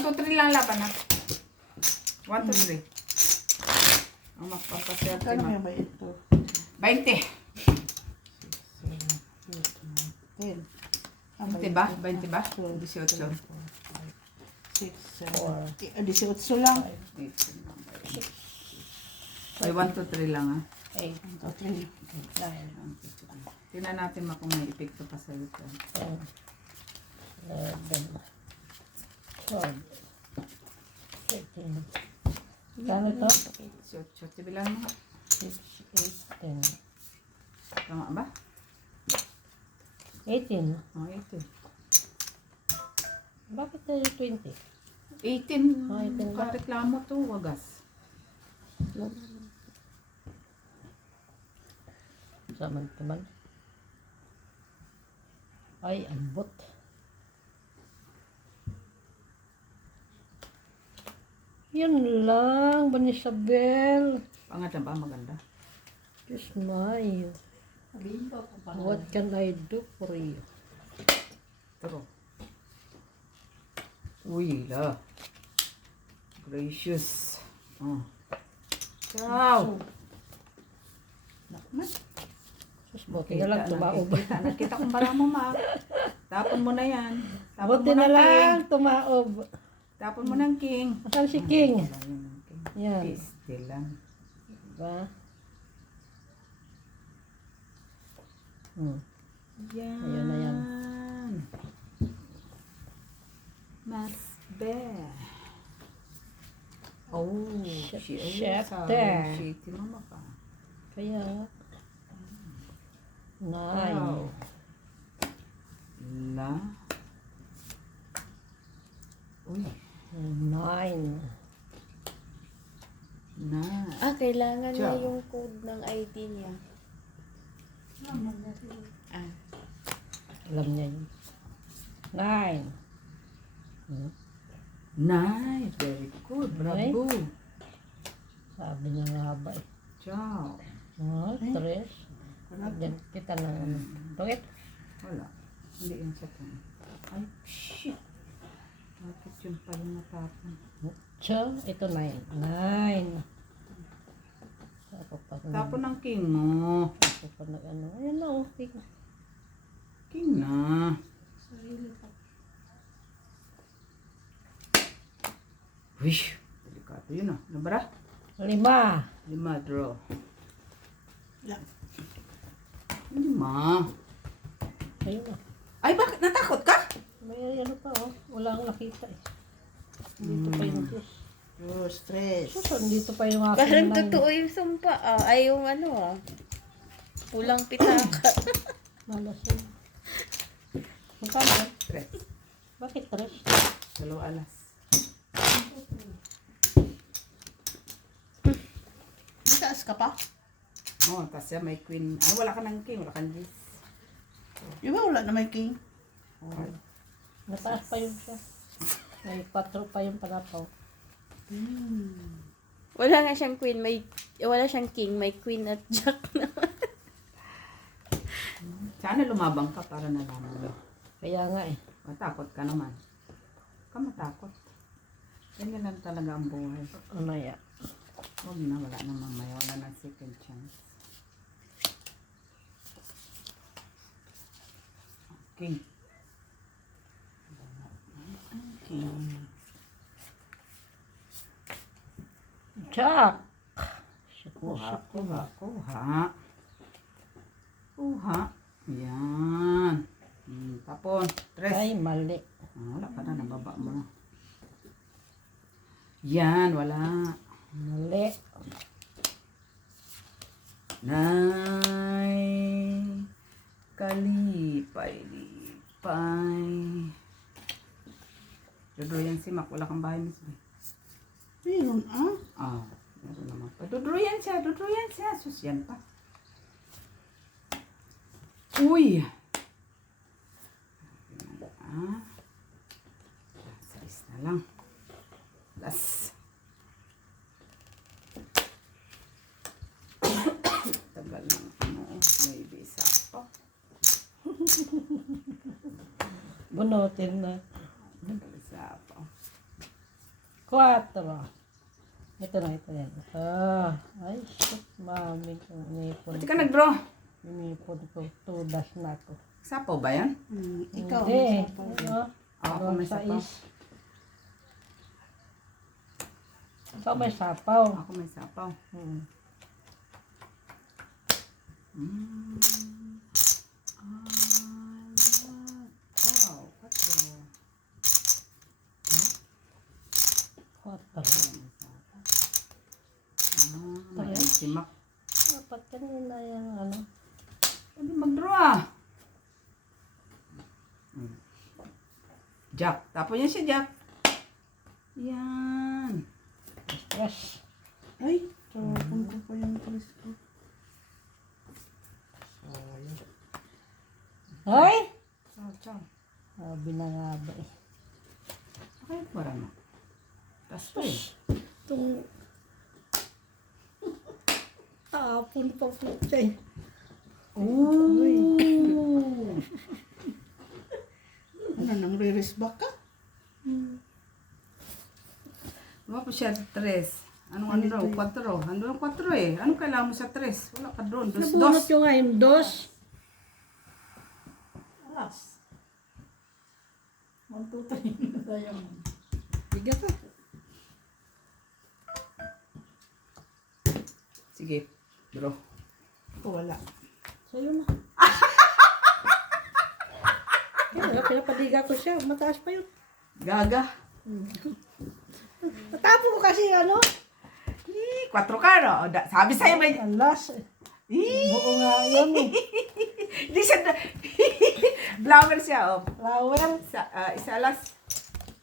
1, 2, 3 lang laban na. 1, 2, 3. Ang magpapaswerte Kano ma. may ba ito? 20. 10. 20 ba? 20 ba? 18. 6, 7, 18 lang. Ay, 1, 2, 3 lang ah. 8, 3. 9, Tingnan natin kung may epekto pa sa ito. 10, 11, 12, 13. Kano to? 18. Bilang mo. 6, 8, 10. Tama ba? 18. Oh, 18. Bakit tayo 20? 18. Oh, 18 ba? Reklamo to, wagas. Samantaman. Ay, ambot. Yun lang, Banisabel. Pangatlan ba? Maganda. Just my. What can I do for you? Pero. Uy, la. Gracious. Oh. Ciao. Nakman. Sus, buti na lang tumaob. Nakita kong para mo, ma. Tapon mo na yan. Tapon Buti mo na ng king. lang tumaob. Tapon mo ng king. Asan si King? Wala yun ng king. Yan. Piste lang. Diba? Yan. Ayun na yan. Mas be. Oh, Syete. Shitty mama ka. Kaya nga. Wow. La. Uy. 9. Na. Kailangan niya Ciao. yung code ng ID niya. Alam niya yun. 9. Nice. Very good. Bravo. Sabi niya nga ba eh. Ciao. Oh, 3. Diyan kita na ano. Bakit? Wala. Hindi yan sa kanya. Ay, shit. Bakit yun pa yung natapon? So, ito 9. 9. Ako pa rin. Tapon ng king mo. Ako pa nag ano. Ayan na oh. King. King na. Wish. Delikado yun ah. Nabara? 5. 5 draw. Lang. 5. Ayun na. Ay, bakit? Natakot ka? May ano pa oh. Wala akong nakita eh. Dito pa yung sus. Your stress. Susun, dito pa yung aking Parang 9. totoo yung sumpa. Ay, yung ano pulang pitaka. Malasing. Magkano? 3. Bakit 3? 2 alas. May taas ka pa? Oh, kasi may queen. Ay, wala ka ng king. Wala kang dis. Di ba wala na may king? Oh. Nataas pa yun siya. May 4 pa yung panapaw. Wala nga siyang queen, wala siyang king, may queen at jack na. Sana lumabang ka para nalaman mo. Kaya nga eh. Matakot ka naman. Ka matakot. Ganyan lang talaga ang buhay. Ano ya? Huwag na, wala namang may wala ng second chance. King. King. Jack! Kuha, kuha, kuha. Kuha. Yan. Tapon. Tres. Ay, mali. Wala ka na, nababa mo na. Yan, wala. Mali. Nay, kalipay, lipay. Dodro yan si Mac, wala kang bahay mismo. Meron Meron naman pa. Dodro yan siya, sus yan pa. Uy! Size na lang. Last. Tagal ng ano, may visa pa. Bunutin na. Tagal sa pa. 4. Ito na, ito yan. Ay, shit, mami. Inipon Pati ka nag-draw. Inipon ko. 2 dash na to. Sapaw ba yan? Ikaw. Hindi. Ikaw. Ako may sapaw. Ikaw may sapaw. Ako may sapaw. Hmm. Wow, 4. 4. May simak. Dapat kanina yung ano. Pwede mag-draw ah. Jack. Tapon niya si Jack. Yan. Stress. Ay, tapon ko pa yung tres ko. Ay! Ciao, ciao. Sabi na nga ba eh. Okay, para na. Tas to eh. Itong tapon pa po siya. Ooh. Ano, nang re-race back ka? Diba po siya 3? Anong ano daw? 4. Ano ang 4 eh? Anong kailangan mo sa 3? Wala ka doon. Dos, Nabunot dos. yung ngayon, 2. Alas. 1, 2, 3. Bigat ah. Sige. Bro. Ako wala. Sa'yo na. Kaya pinapadiga ko siya. Mataas pa yun. Gaga. Natapo ko kasi ano. 4 ka no? Sabi sa'yo ba? Alas. Buo nga yun eh. Hindi siya. Flower siya oh. Flower. Isalas.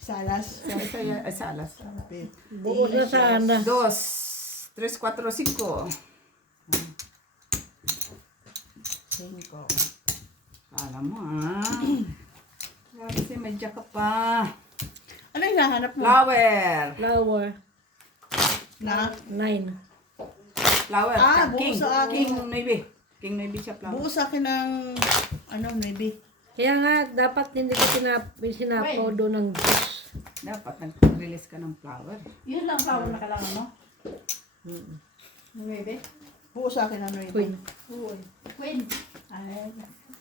Salas. Isalas. Buo na sana. 2, 3, 4, 5. 5. Alam mo ah. Kasi may jack ka pa. Ano yung nahanap mo? Flower. Flower. Na? 9. Flower. Buo King. sa akin. King Navy. King Navy siya flower. Buo sa akin ng, maybe. Kaya nga, dapat hindi ko sinapaw doon ng juice. Dapat nag-release ka ng flower. Yun lang flower na kailangan mo? Maybe? Buo sa akin ng maybe. Queen. Queen. Ay.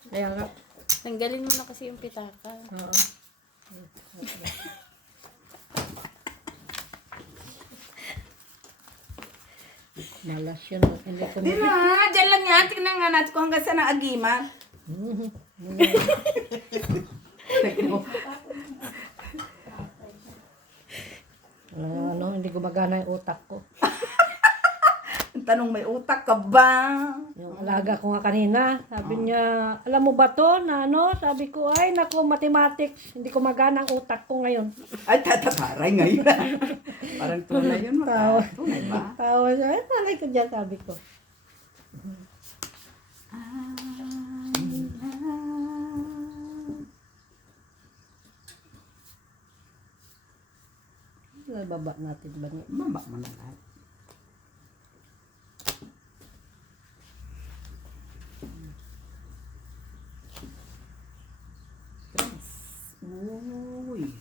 Kaya nga. Tanggalin mo na kasi yung pitaka. Oo. Malas yun. Hindi ko Di ba? Diyan lang yan. Tingnan nga natin kung hanggang saan ang agiman. ano, hindi gumagana yung utak ko. Ang tanong, may utak ka ba? Yung alaga ko nga kanina, sabi niya, alam mo ba to na ano? Sabi ko, ay naku, mathematics. Hindi ko magana ang utak ko ngayon. Ay, tatataray ngayon. Parang tunay yun. Tawa. Tunay ba? Tawa siya, ay malay ko dyan, sabi ko. Baba natin ba niya? Mama mo na lahat. Yes. Uy.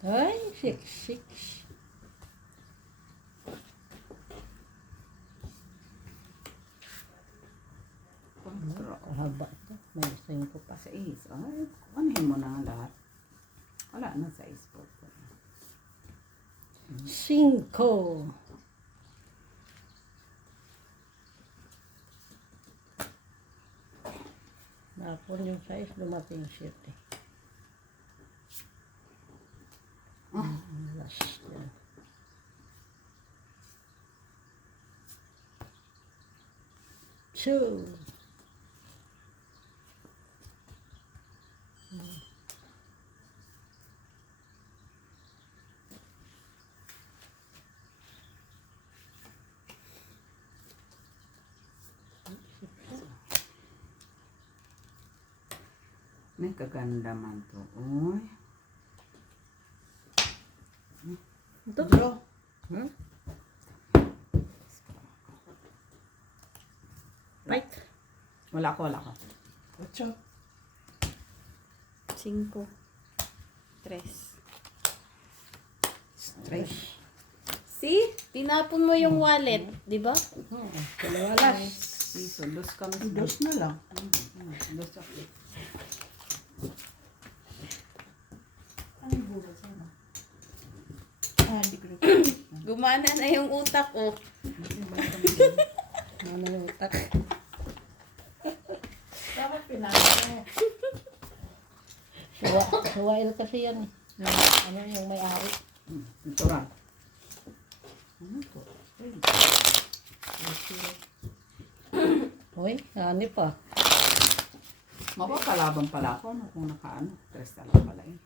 Ay, 6. Haba ito. May 5 pa. Sa is. Ay, anuhin mo na lahat. Wala na sa is po. 5. Napon yung size, dumating 7. Last yan. Two. May kaganda man to. Uy. Ito? Draw. Hmm? Right. Wala ko. 8. 5. Tres. Stress. See? Tinapon mo yung wallet, di ba? Dalawa las. Piso. Dos kami. Dos na lang. Dos chocolate. Ah, hindi ko Gumana na yung utak ko. Ano yung utak? Dapat pinaka. Suwail kasi yan. Yung, ano yung may ari. Ito lang. Ano to? Uy, hani pa. Mapapalaban pala ako no, kung nakaano. Tres na lang pala yun.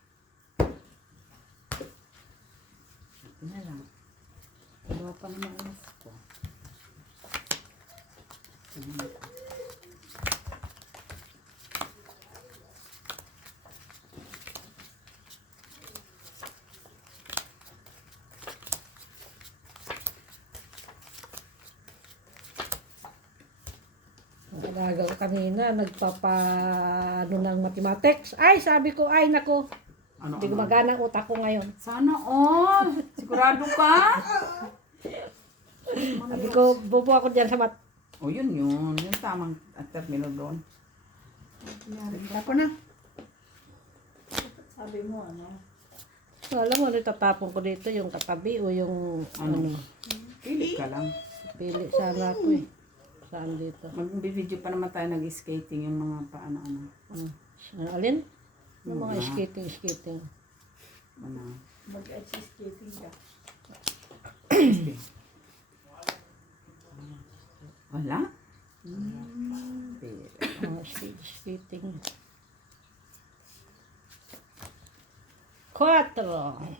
Ito na lang. Dalawa pa naman alas ko. Ang alaga ko kanina, ano ng mathematics. Ay, sabi ko, ay nako, Ano, hindi gumagana ang utak ko ngayon. Sana all. Sigurado ka? Sabi ko, bubo ako dyan sa O yun yun. Yung tamang termino doon. Tapo na. Sabi mo, ano? So, alam mo, tatapon ko dito yung katabi o yung ano, Pili ka lang. pili sana ako eh. Saan dito? Mag-video pa naman tayo nag-skating yung mga paano-ano. Alin? Yung mga skating. Ano. Mag-ice skating ka. Wala? Mga skating. 4.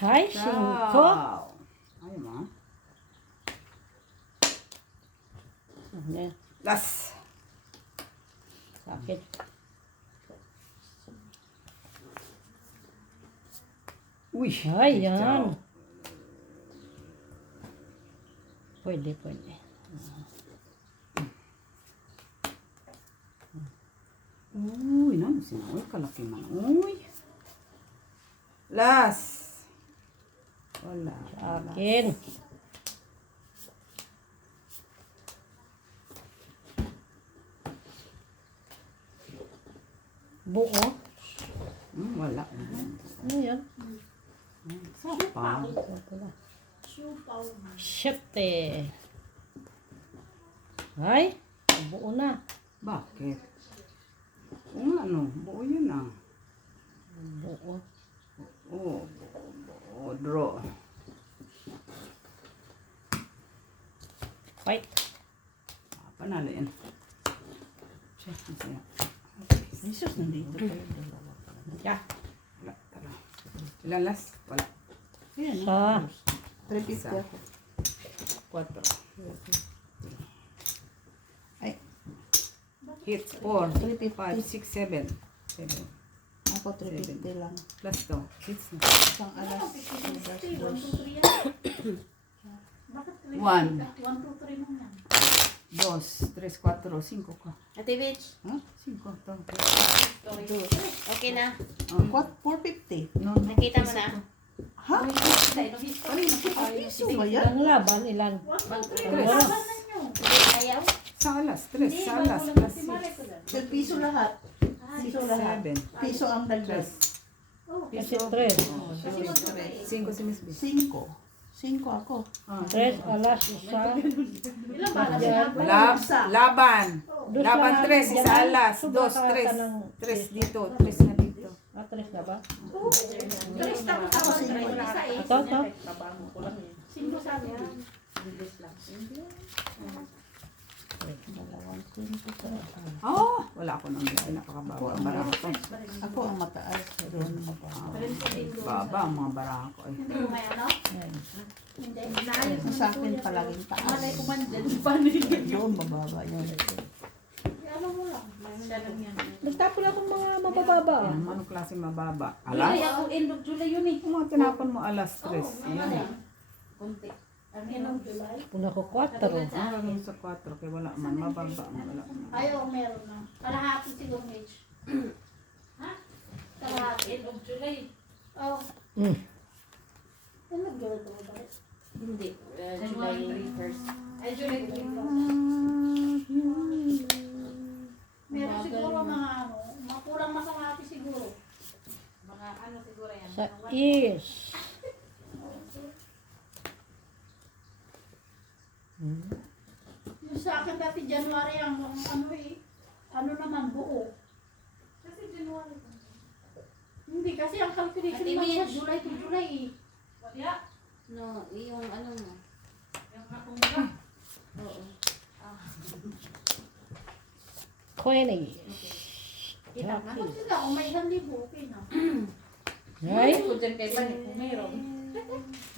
Hay, 5. Wow. Ay, ma. Ano, Last. sa akin. Uy. Ay, yan. Pwede. Uy, nano sila. Uy, kalaki man. Uy. Last. Wala. Sa akin. Buo. Wala. Ano yan? Sapa. Ito na. 7. Ay, buo na. Bakit? Kung ano, buo yun ah. Buo. Oo, buo. Draw. Fight. Panalo yan. Siya, masaya. Jesus, nandito pa yun. Yeah. Wala, tara. Ilan last? Wala. Ayan. Sa 350 ako. 4. Ay, Hits 4, 5, 6, 7. 7. ako 350 lang. Plus to. Hits na. Isang alas. One. 1, 2, 3 4, 5 ka. Ate Bitch, Ha? 5 to. okay na. 450. No, Nakita mo na? Ha? Piso ba yan? ilang laban, ilan? Tres. Ayaw? Sa alas. 3 sa alas. Plus 6. Piso lahat. Piso lahat. 7. Piso ang dagdag. Kasi 3. 5 si Miss B. 5. 5 ako. 3 alas, isa. Laban. Doon Laban sa- 3. Isa yan, alas. sobra 2, ka 3. ng 3 dito. 3 na dito. 3 na ba? Ako 5 lahat. Ito. Oh, wala ako nang bilang. Napakababa ang barako ko. Ako ang mataas. Doon Baba ang mga barako eh. sa akin palaging taas. Doon mababa yun. Ano mo lang? Siya lang yan. Nagtapon ako mga mabababa. Yan, anong klase mababa? July Alas? ako, end of July yun eh. Kung mga tinapon mo alas 3. Oo, Yan. Kunti. End of July? Puna ko 4. Ah, lang sa 4. Kaya wala man. Mababa mo. Wala man. Ayaw, meron na. Kalahati siguro, Mitch. Ha? Kalahati. End of July. Oh. Mm. Ano nag-July ko ba? Hindi. July 1st. Ay, July 1. Meron siguro mga ano, makulang na kalahati siguro. Mga ano siguro yan. Sa is. Yung sa akin dati January ang ano eh, ano naman buo. Kasi January. Hindi kasi ang calculation Ate lang sa Mitch. July to July eh. No, yung ano mo. Yung akong ba? Oo. 20. Kita na. Kung sila, kung may 1,000, okay na. Ay, Kung dyan kay Bani, kung meron.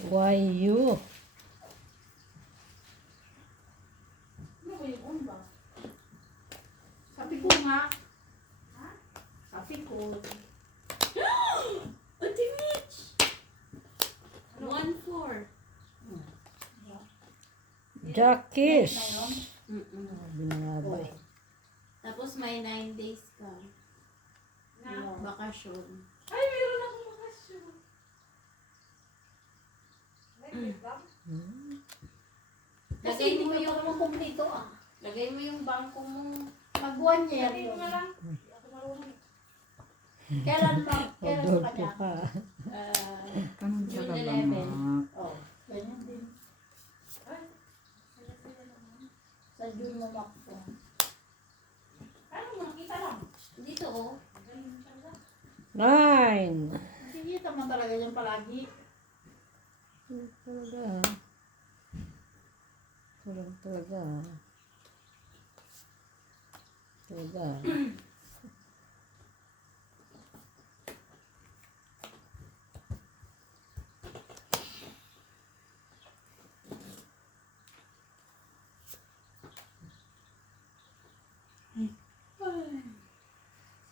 why you? Ano ba yung umba? Sabi ko nga. Ha? Sabi ko. Ate Mitch! 1-4. Jackies. Na yun. Binabay. Tapos may 9 days ka. Na. Bakasyon. Ay, meron akong bakasyon. Kasi Lagay hindi mo ko yung naman kumplito ah. lagay mo yung bangko mo. Mag 1 year yun. Kailan pa? Kailan Odor pa ko niya? pa. Ganun June talaga 11. mga. Oh, ganyan din. Sa June mo makto. Ano makita lang? Dito oh. 9. Sige, tama talaga yan palagi. Talaga. Talaga. Talaga.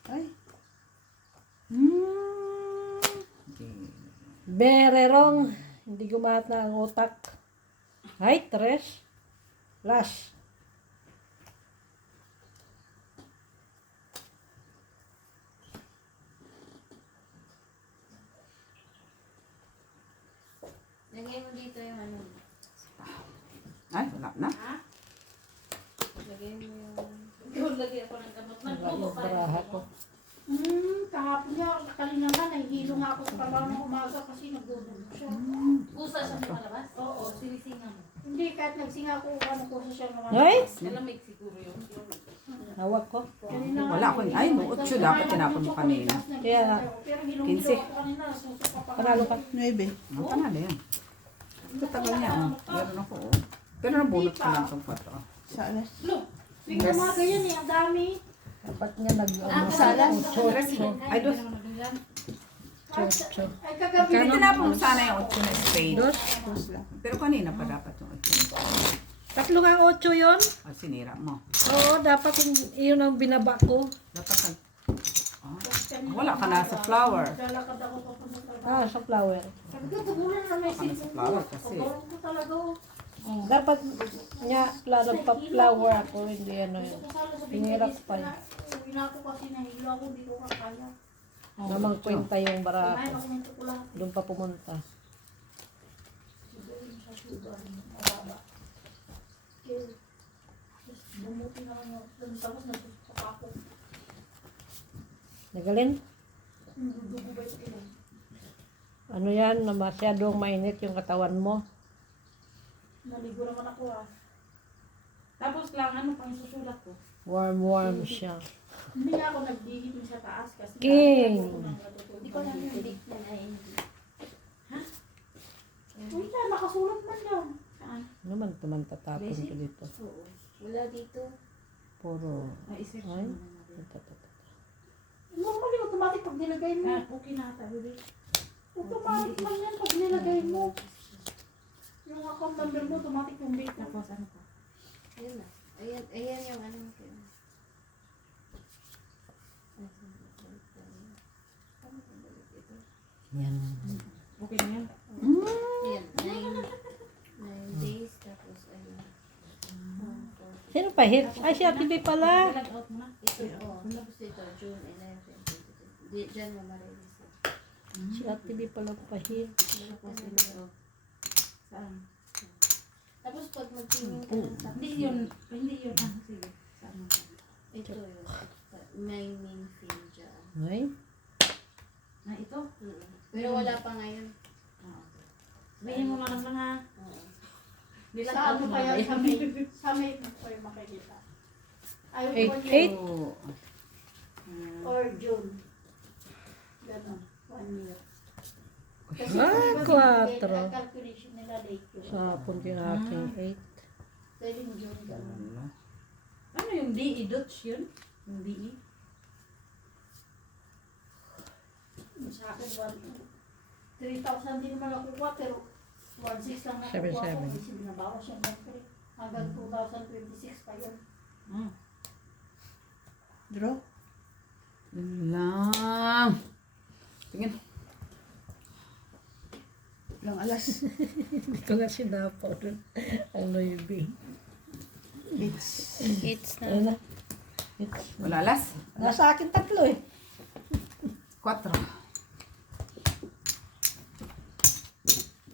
Ay, Bererong. Hindi gumahat na ang utak. Ay, tres. Last. Lagay mo dito yung ano. Ay, wala na. Lagay mo yung... Yun, lagyan ko ng gamot. Wala Nagpulo yung pa rin baraha ako. ko. Kahapon niya, kanina nga, nahihilo nga ako sa trabaho ng umaga kasi nagdudulog siya. Pusa siya lumalabas? Oo. Sinisingan mo. Hindi, kahit nagsinga ko, ano ko siya naman. Ay, Malamig siguro yun. hawak ko. Kanina nga, Wala ko. Ay, no, 8 dapat tinapon mo kanina. Kaya nga. Pero hilong-hilo 15. ako kanina, nasusuka pa. Panalo ka. 9. Ang panalo yan. Ito tagal niya. Oh. Meron ako. Oh. Pero nabunot ko lang itong 4. Sa alas. Look, bigla umaga yan eh, ang dami. Dapat nga nag-ano salas. Ay, dos. Chocho. Ay, kagabi. Hindi tinapon mo sana yung 8 na spade. Dos. Dos lang. Pero kanina pa dapat yung 8. Tatlo nga 8 yun. O, sinira mo. Oo, dapat yun ang binaba ko. Dapat nag... Wala ka na sa flower. Lalakad ako papunta sa trabaho. Ah, sa flower. Sabi ko, tugulan na may Baka nasa sipon flower ko. kasi. Pagawin ko talaga. oh. Dapat nga, klaro pa flower ako, hindi ano Gusto yun. ko sana sabihin Pinirap kay pa Liz yun. na, uwi na ako kasi nahilo ako, di ko kakaya. Namang kwenta yung bara Kumain ko. ako ng tsukulate. Doon pa pumunta. Siguro sa sugar, maraba. Okay. Tapos bumuti na ako. Tapos nagsusuka ako. Nagalin? Dugo ba ito ilan? Ano yan, na masyadong mainit yung katawan mo. Naligo naman ako ah. Tapos lang, ano pang susulat ko? Warm siya. Hindi nga ako nagdihit sa taas kasi King. Hindi ko lang yung Hindi na hindi. Wala, nakasulat man yan. Saan? Ano man naman tatapon ko dito. Oo. Wala dito. Puro. Na-isip Ay. siya. Normally, automatic pag nilagay mo. Okay na ata, baby. Automatic man yan pag nilagay mo. Yung account number mo, automatic yung date mo. Tapos ano pa? Ayun na. Ayan yung ano ko. Yan. Okay na yan. Yan, 9 days, tapos ayun. Sino pa hit? Ay, si Ate Bea pala. Ilag out mo na. Ito, tapos ito, June 11, 2022. Diyan mo marilis. Si Ate Bea pala pa hit. Saan? Tapos pag magtingin ka ng tax, Hindi yun. Hindi yun. Ah, sige. Saan mo? ito yun. May main field dyan. Ay, Ah, ito? Pero wala pa ngayon. Ah, okay. Sabihin mo lang lang ha. Oo. Bilang Sa out ano mo kaya na. sa may mo kayo makikita. Ay, 8. Oo. or June. Ganon, 1 year. Kasi Ah, kung 4. ang calculation nila date yun. Sa punti ng aking 8. Pwedeng June ganon. Ano yung DE dots yun? Yung DE? Sa akin, 3,000 din naman nakukuha, pero 1,600 lang nakukuha ko. 7,700. Kasi binabawas siya ng 3. Hanggang 2026 pa yun. Hmm. Draw. Yun lang. Tingin. Ilang alas. Hindi ko na sinapaw dun. Ang loybi. It's It's Ano na. na? It's, Wala alas. nasa akin 3 eh. 4.